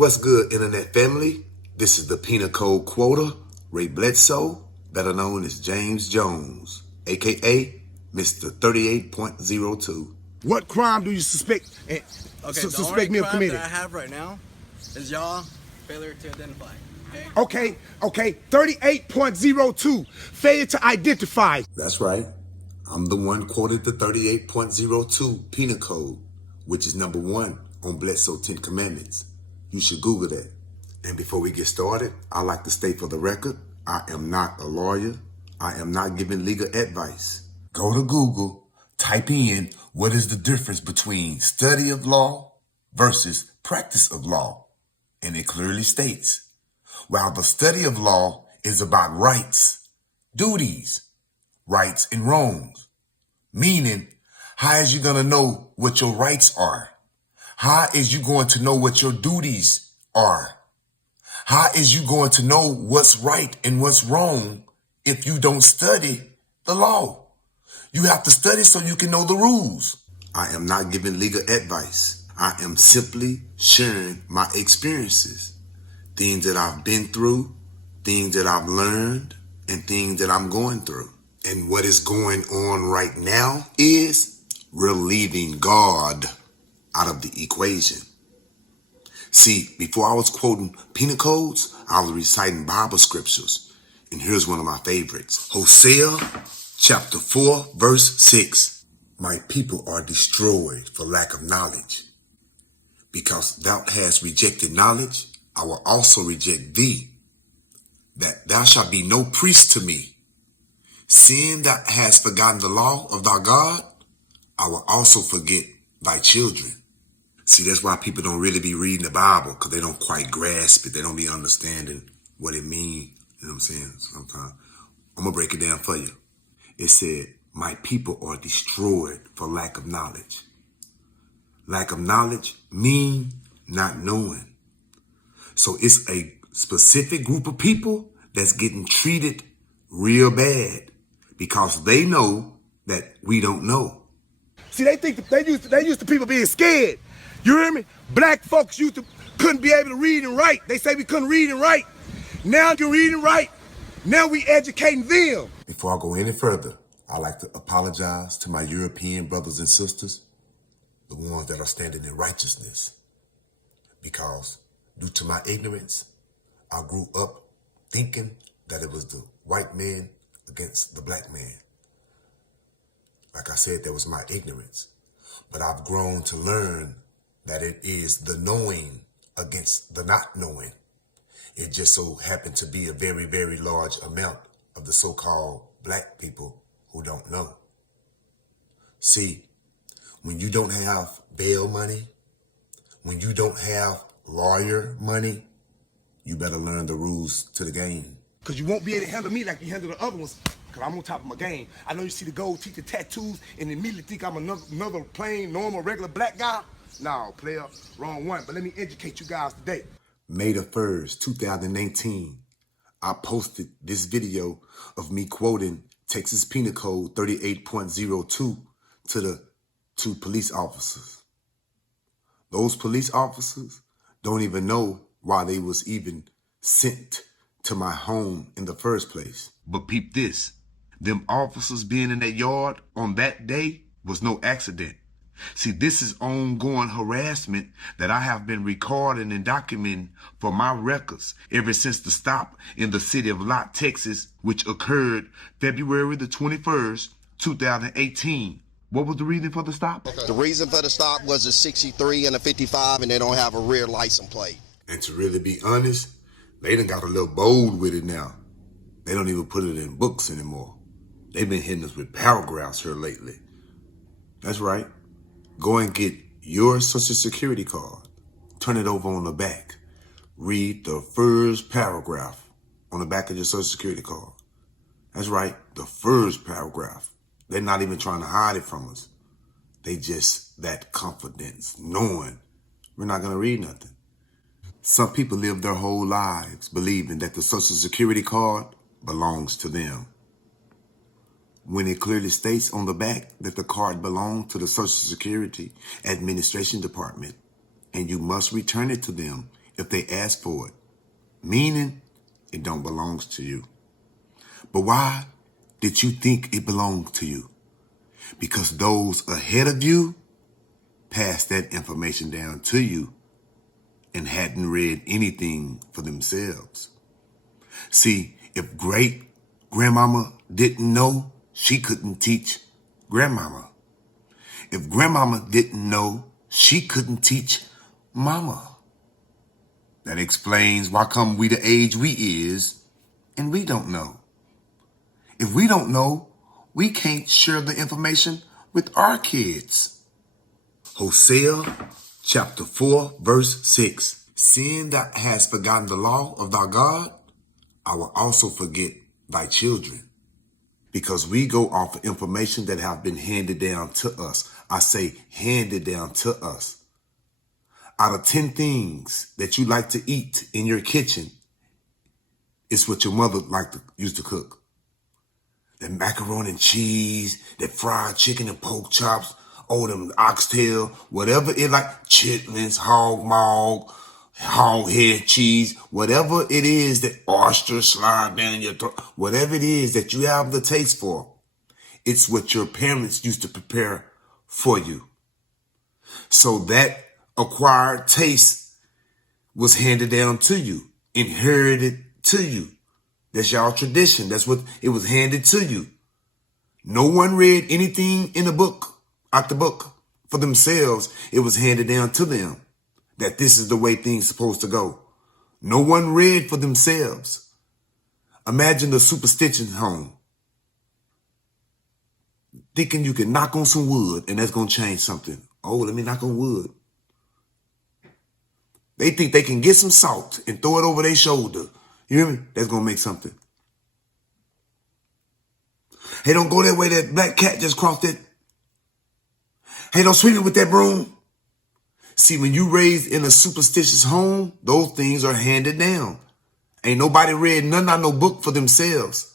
What's good, internet family? This is the Penal Code Quota, Ray Bledsoe, better known as James Jones, aka Mr. 38.02. What crime do you suspect suspect me of committing? The only crime that I have right now is y'all failure to identify. Okay, 38.02, failure to identify. That's right. I'm the one quoted the 38.02 Penal Code, which is number 1 on Bledsoe 10 Commandments. You should Google that. And before we get started, I'd like to state for the record, I am not a lawyer. I am not giving legal advice. Go to Google, type in what is the difference between study of law versus practice of law. And it clearly states, while the study of law is about rights, duties, rights and wrongs, meaning how is you going to know what your rights are? How is you going to know what your duties are? How is you going to know what's right and what's wrong if you don't study the law? You have to study so you can know the rules. I am not giving legal advice. I am simply sharing my experiences, things that I've been through, things that I've learned, and things that I'm going through. And what is going on right now is we're leaving God out of the equation. See, before I was quoting penal codes, I was reciting Bible scriptures. And here's one of my favorites. Hosea chapter 4, verse 6. My people are destroyed for lack of knowledge. Because thou hast rejected knowledge, I will also reject thee, that thou shalt be no priest to me. Seeing thou hast forgotten the law of thy God, I will also forget thy children. See, that's why people don't really be reading the Bible, because they don't quite grasp it. They don't be understanding what it means. You know what I'm saying? Sometimes I'm going to break it down for you. It said, my people are destroyed for lack of knowledge. Lack of knowledge mean not knowing. So it's a specific group of people that's getting treated real bad because they know that we don't know. See, they think they used to people being scared. You hear me? Black folks couldn't be able to read and write. They say we couldn't read and write. Now you can read and write. Now we educating them. Before I go any further, I'd like to apologize to my European brothers and sisters, the ones that are standing in righteousness. Because due to my ignorance, I grew up thinking that it was the white man against the black man. Like I said, that was my ignorance. But I've grown to learn that it is the knowing against the not knowing. It just so happened to be a very, very large amount of the so-called black people who don't know. See, when you don't have bail money, when you don't have lawyer money, you better learn the rules to the game. Because you won't be able to handle me like you handle the other ones. Because I'm on top of my game. I know you see the gold teeth, the tattoos, and immediately think I'm another plain, normal, regular black guy. No, player, wrong one. But let me educate you guys today. May the 1st, 2019, I posted this video of me quoting Texas Penal Code 38.02 to the 2 police officers. Those police officers don't even know why they was even sent to my home in the first place. But peep this, them officers being in that yard on that day was no accident. See, this is ongoing harassment that I have been recording and documenting for my records ever since the stop in the city of Lott, Texas, which occurred February the 21st, 2018. What was the reason for the stop? The reason for the stop was a 63 and a 55, and they don't have a rear license plate. And to really be honest, they done got a little bold with it now. They don't even put it in books anymore. They've been hitting us with paragraphs here lately. That's right. Go and get your Social Security card. Turn it over on the back. Read the first paragraph on the back of your Social Security card. That's right, the first paragraph. They're not even trying to hide it from us. They just that confidence, knowing we're not going to read nothing. Some people live their whole lives believing that the Social Security card belongs to them, when it clearly states on the back that the card belongs to the Social Security Administration Department and you must return it to them if they ask for it, meaning it don't belong to you. But why did you think it belonged to you? Because those ahead of you passed that information down to you and hadn't read anything for themselves. See, if great grandmama didn't know, she couldn't teach grandmama. If grandmama didn't know, she couldn't teach mama. That explains why come we the age we is and we don't know. If we don't know, we can't share the information with our kids. Hosea chapter 4 verse 6. Seeing that has forgotten the law of thy God, I will also forget thy children. Because we go off of information that have been handed down to us. I say handed down to us. Out of 10 things that you like to eat in your kitchen, it's what your mother used to cook. That macaroni and cheese, that fried chicken and pork chops, them oxtail, whatever it like, chitlins, hog maw, hog head cheese, whatever it is that oyster slide down your throat, whatever it is that you have the taste for, it's what your parents used to prepare for you. So that acquired taste was handed down to you, inherited to you. That's y'all tradition. That's what it was handed to you. No one read anything in the book, out the book, for themselves. It was handed down to them that this is the way things supposed to go. No one read for themselves. Imagine the superstition home, thinking you can knock on some wood and that's going to change something. Oh, let me knock on wood. They think they can get some salt and throw it over their shoulder. You hear me? That's going to make something. Hey, don't go that way. That black cat just crossed it. Hey, don't sweep it with that broom. See, when you raised in a superstitious home, those things are handed down. Ain't nobody read none out no book for themselves.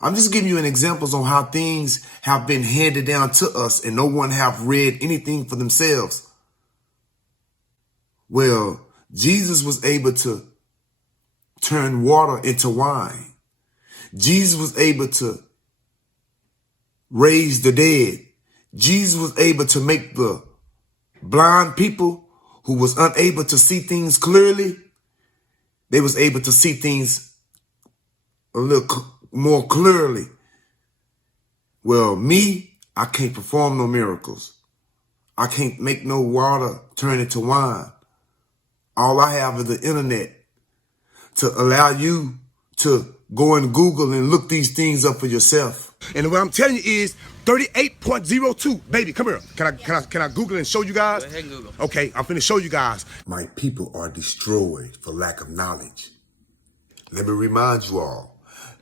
I'm just giving you an examples on how things have been handed down to us and no one have read anything for themselves. Well, Jesus was able to turn water into wine. Jesus was able to raise the dead. Jesus was able to make the blind people who was unable to see things clearly, they was able to see things a little more clearly. Well, me, I can't perform no miracles. I can't make no water turn into wine. All I have is the internet to allow you to go and Google and look these things up for yourself. And what I'm telling you is 38.02. Baby, come here. Can I Google and show you guys? Go ahead and Google. Okay, I'm finna show you guys. My people are destroyed for lack of knowledge. Let me remind you all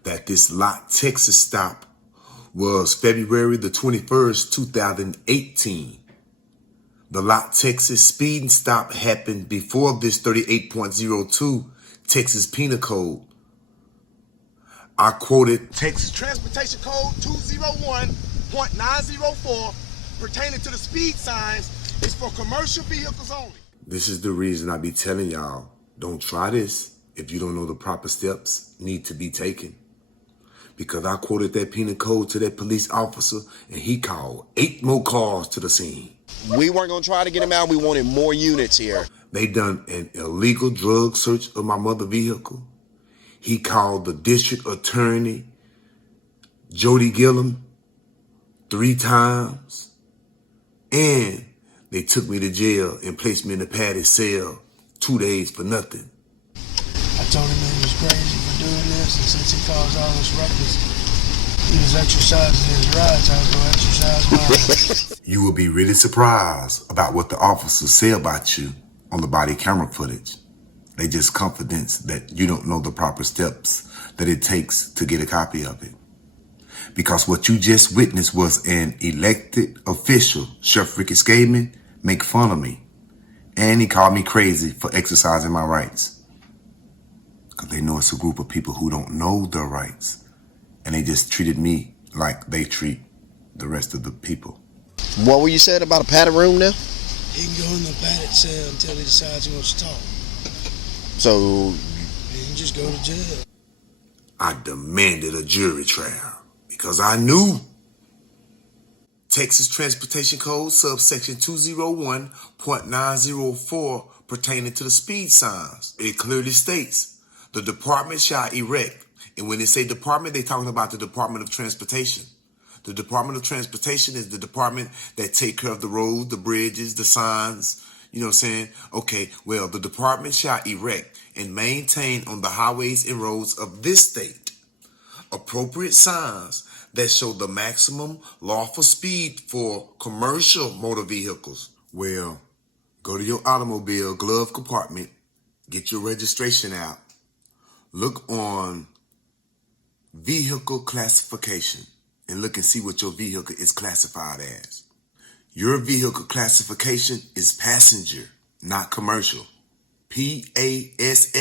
that this Lot, Texas stop was February the 21st, 2018. The Lot, Texas speeding stop happened before this 38.02 Texas Penal Code. I quoted Texas Transportation Code 201.904 pertaining to the speed signs is for commercial vehicles only. This is the reason I be telling y'all, don't try this if you don't know the proper steps need to be taken. Because I quoted that penal code to that police officer and he called 8 more cars to the scene. We weren't going to try to get him out. We wanted more units here. They done an illegal drug search of my mother's vehicle. He called the district attorney, Jody Gillum, 3 times. And they took me to jail and placed me in a padded cell 2 days for nothing. I told him he was crazy for doing this, and since he caused all this ruckus, he was exercising his rights. I was going to exercise mine. You will be really surprised about what the officers say about you on the body camera footage. They just confidence that you don't know the proper steps that it takes to get a copy of it. Because what you just witnessed was an elected official, Sheriff Ricky Skademan, make fun of me. And he called me crazy for exercising my rights. Because they know it's a group of people who don't know their rights. And they just treated me like they treat the rest of the people. What were you saying about a padded room now? He can go in the padded cell until he decides he wants to talk. So You just go to jail. I demanded a jury trial because I knew Texas Transportation Code subsection 201.904 pertaining to the speed signs. It clearly states the department shall erect, and when they say department, they're talking about the Department of Transportation. The Department of Transportation is the department that take care of the roads, the bridges, the signs. You know what I'm saying? Okay, well, the department shall erect and maintain on the highways and roads of this state appropriate signs that show the maximum lawful speed for commercial motor vehicles. Well, go to your automobile glove compartment, get your registration out, look on vehicle classification, and look and see what your vehicle is classified as. Your vehicle classification is passenger, not commercial. PASS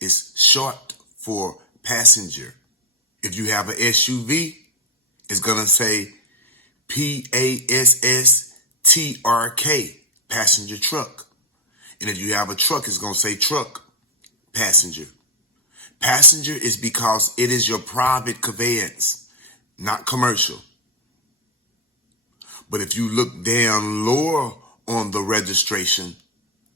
is short for passenger. If you have an SUV, it's going to say PASSTRK, passenger truck. And if you have a truck, it's going to say truck, passenger. Passenger is because it is your private conveyance, not commercial. But if you look down lower on the registration,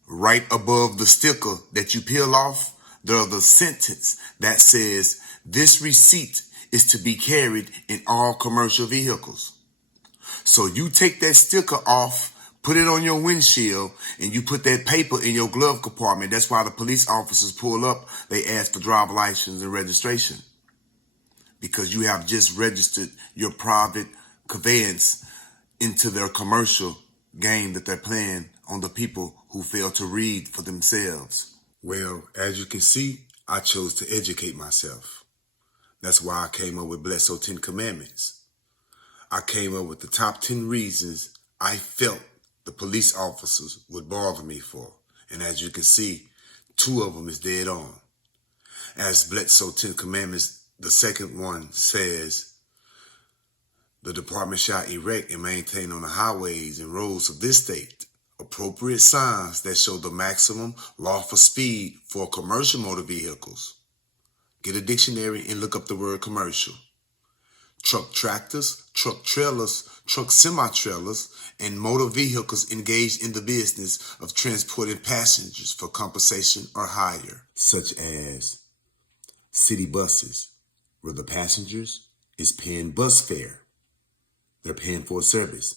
right above the sticker that you peel off, there's a sentence that says, this receipt is to be carried in all commercial vehicles. So you take that sticker off, put it on your windshield, and you put that paper in your glove compartment. That's why the police officers pull up. They ask for driver license and registration, because you have just registered your private conveyance into their commercial game that they're playing on the people who fail to read for themselves. Well, as you can see, I chose to educate myself. That's why I came up with Bledsoe 10 Commandments. I came up with the top 10 reasons I felt the police officers would bother me for. And as you can see, 2 of them is dead on. As Bledsoe 10 Commandments, the second one says, the department shall erect and maintain on the highways and roads of this state appropriate signs that show the maximum lawful speed for commercial motor vehicles. Get a dictionary and look up the word commercial. Truck tractors, truck trailers, truck semi-trailers, and motor vehicles engaged in the business of transporting passengers for compensation or hire, such as city buses, where the passengers is paying bus fare. They're paying for a service.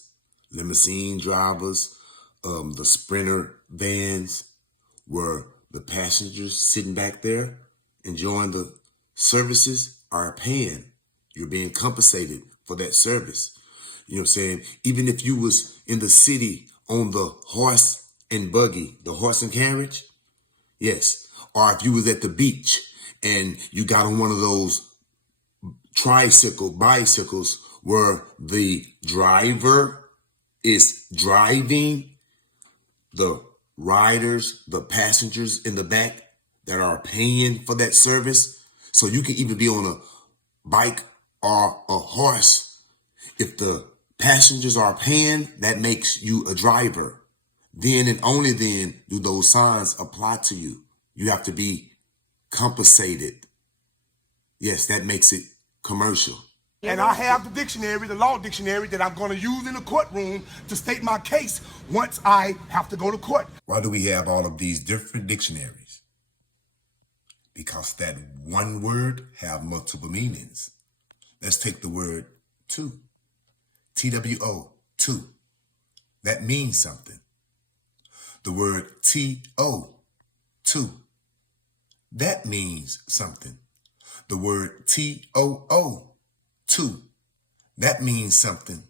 Limousine drivers, the Sprinter vans, where the passengers sitting back there enjoying the services are paying. You're being compensated for that service. You know what I'm saying? Even if you was in the city on the horse and buggy, the horse and carriage, yes. Or if you was at the beach and you got on one of those bicycles where the driver is driving the riders, the passengers in the back that are paying for that service. So you can even be on a bike or a horse. If the passengers are paying, that makes you a driver. Then and only then do those signs apply to you. You have to be compensated. Yes, that makes it commercial. And I have the dictionary, the law dictionary, that I'm going to use in the courtroom to state my case once I have to go to court. Why do we have all of these different dictionaries? Because that one word have multiple meanings. Let's take the word two. TWO, two. That means something. The word TO, two. That means something. The word TOO, two. That means something.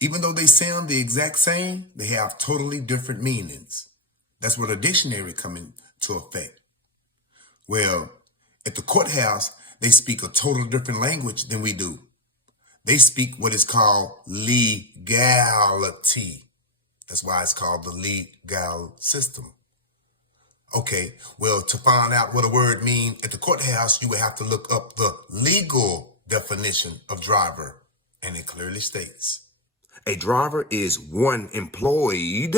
Even though they sound the exact same, they have totally different meanings. That's where the dictionary come into effect. Well, at the courthouse, they speak a totally different language than we do. They speak what is called legality. That's why it's called the legal system. Okay, well, to find out what a word means at the courthouse, you would have to look up the legal definition of driver, and it clearly states, a driver is one employed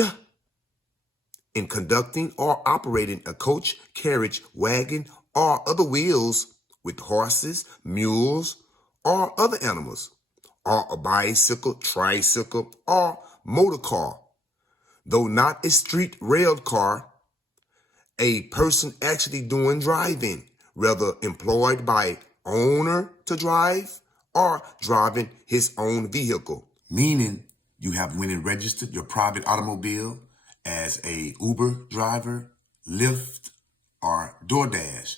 in conducting or operating a coach, carriage, wagon, or other wheels with horses, mules, or other animals, or a bicycle, tricycle, or motor car. Though not a street railed car, a person actually doing driving, whether employed by owner to drive or driving his own vehicle. Meaning you have went and registered your private automobile as a Uber driver, Lyft, or DoorDash,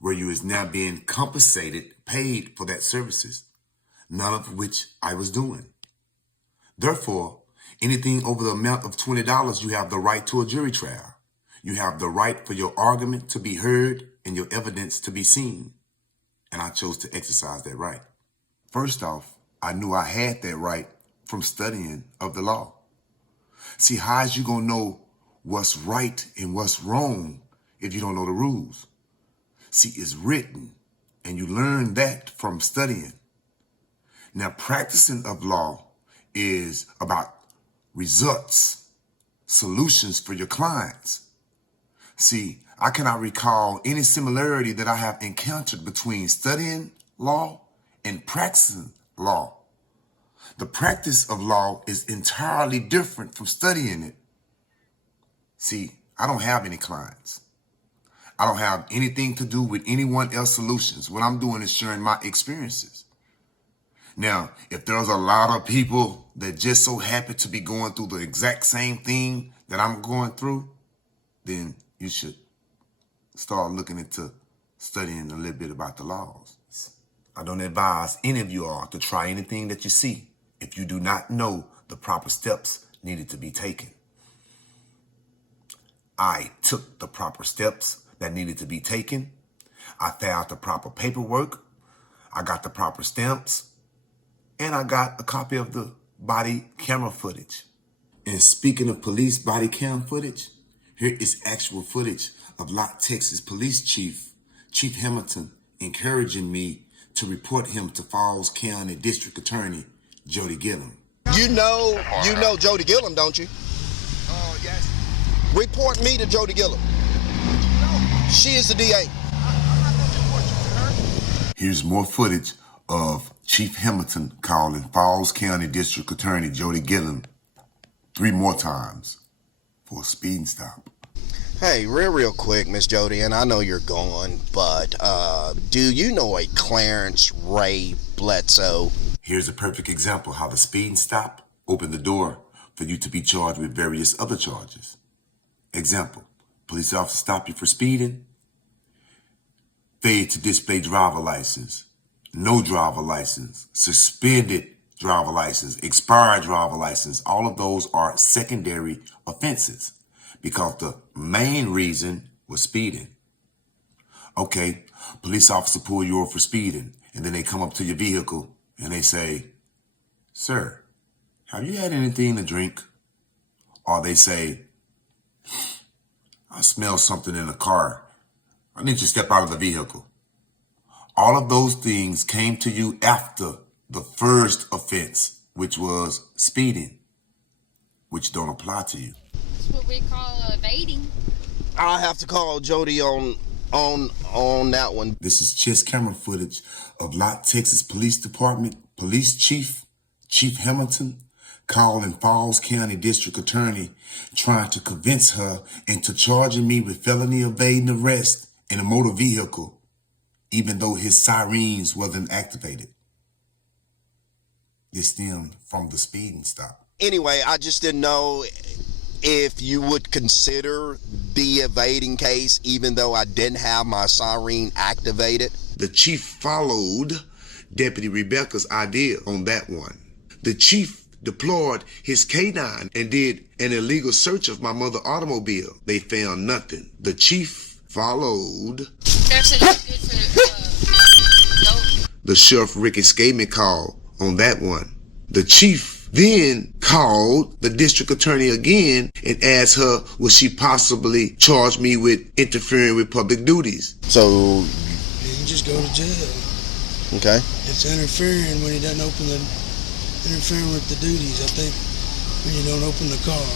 where you is now being compensated, paid for that services, none of which I was doing. Therefore, anything over the amount of $20, you have the right to a jury trial. You have the right for your argument to be heard and your evidence to be seen. And I chose to exercise that right. First off, I knew I had that right from studying of the law. See, how is you gonna know what's right and what's wrong if you don't know the rules? See, it's written, and you learn that from studying. Now, practicing of law is about results, solutions for your clients. See, I cannot recall any similarity that I have encountered between studying law and practicing law. The practice of law is entirely different from studying it. See, I don't have any clients. I don't have anything to do with anyone else's solutions. What I'm doing is sharing my experiences. Now, if there's a lot of people that just so happen to be going through the exact same thing that I'm going through, then you should start looking into studying a little bit about the laws. I don't advise any of you all to try anything that you see if you do not know the proper steps needed to be taken. I took the proper steps that needed to be taken. I filed the proper paperwork. I got the proper stamps. And I got a copy of the body camera footage. And speaking of police body cam footage, here is actual footage of Lott, Texas Police Chief Hamilton, encouraging me to report him to Falls County District Attorney Jody Gillum. You know Jody Gillum, don't you? Yes. Report me to Jody Gillum. No. She is the DA. I'm not going to report you to her. Here's more footage of Chief Hamilton calling Falls County District Attorney Jody Gillum 3 more times for a speeding stop. Hey, real quick, Miss Jody, and I know you're gone, but do you know a Clarence Ray Bledsoe? Here's a perfect example how the speeding stop opened the door for you to be charged with various other charges. Example, police officer stop you for speeding, failure to display driver license, no driver license, suspended driver license, expired driver license. All of those are secondary offenses because the main reason was speeding. Okay, police officer pull you over for speeding, and then they come up to your vehicle and they say, "Sir, have you had anything to drink?" Or they say, "I smell something in the car. I need you to step out of the vehicle." All of those things came to you after the first offense, which was speeding, which don't apply to you. That's what we call evading. I'll have to call Jody on that one. This is chest camera footage of Lott, Texas Police Department Police Chief Hamilton calling Falls County District Attorney trying to convince her into charging me with felony evading arrest in a motor vehicle, even though his sirens wasn't activated. This stemmed from the speeding stop. Anyway, I just didn't know if you would consider the evading case, even though I didn't have my siren activated. The chief followed Deputy Rebecca's idea on that one. The chief deployed his K9 and did an illegal search of my mother's automobile. They found nothing. The chief followed the Sheriff Ricky Skaman call on that one. The chief then called the district attorney again and asked her, would she possibly charge me with interfering with public duties? So You can just go to jail. okay. It's interfering when he doesn't interfering with the duties, I think, when you don't open the car.